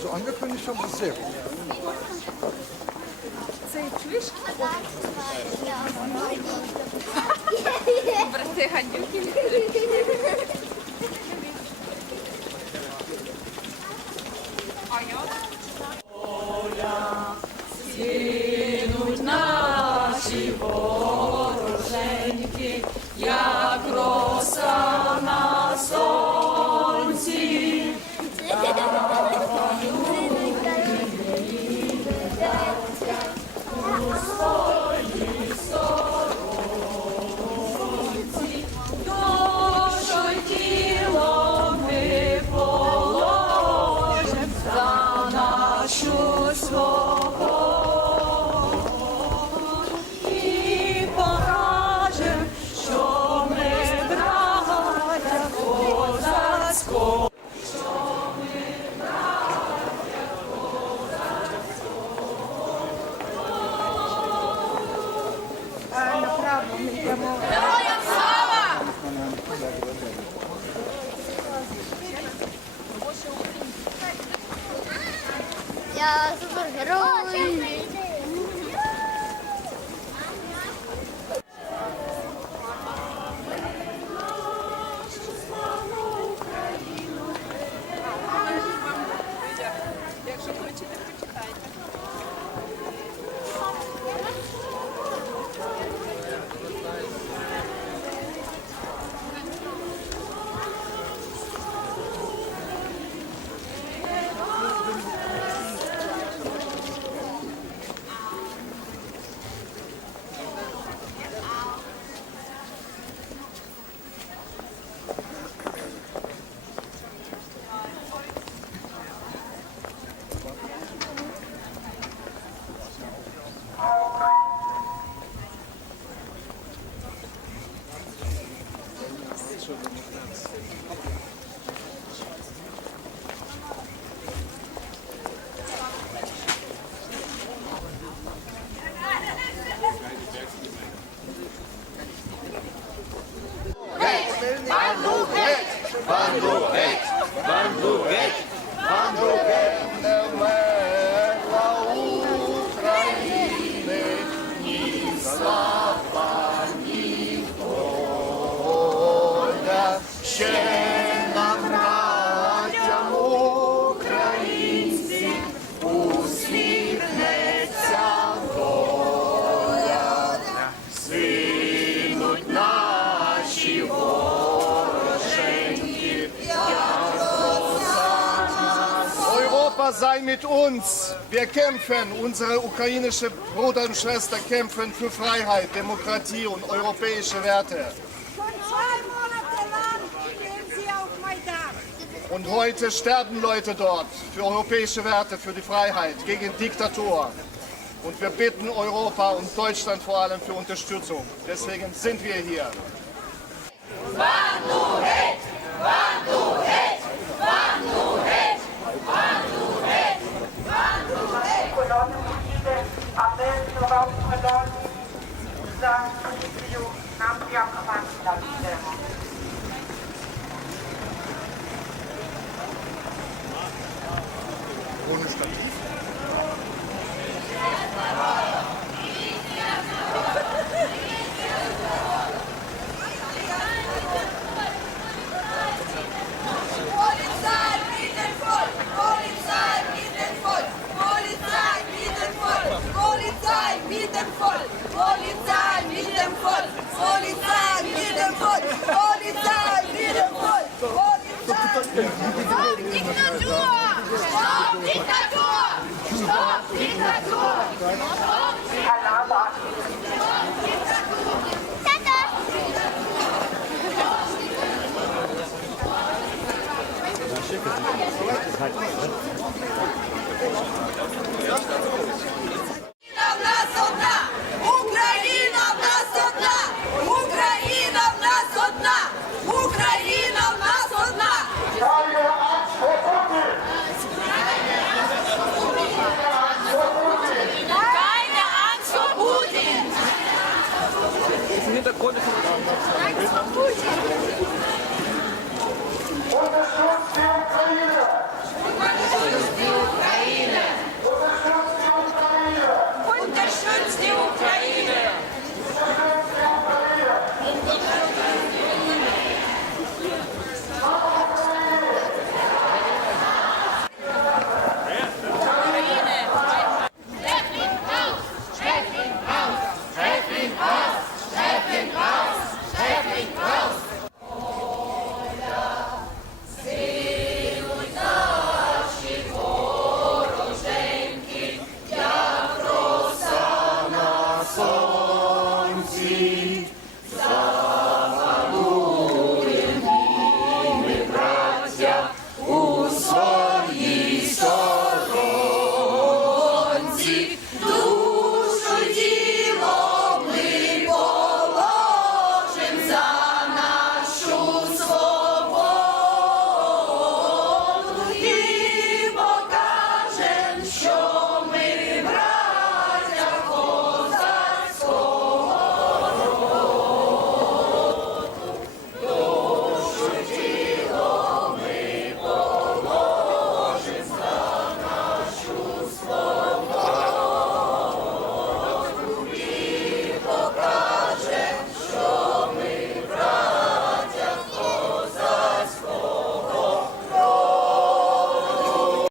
So angekündigt haben, ist sehr gut. Брати гадюки. А я Я супергерой. sei mit uns. Wir kämpfen, unsere ukrainische Bruder und Schwester kämpfen für Freiheit, Demokratie und europäische Werte. Und heute sterben Leute dort für europäische Werte, für die Freiheit, gegen Diktatur. Und wir bitten Europa und Deutschland vor allem für Unterstützung. Deswegen sind wir hier. Wann du hit, wann du hit. Bundesland. Стоп диктатура! Стоп диктатура! Стоп диктатура! Стоп диктатура! Thank you. Україна!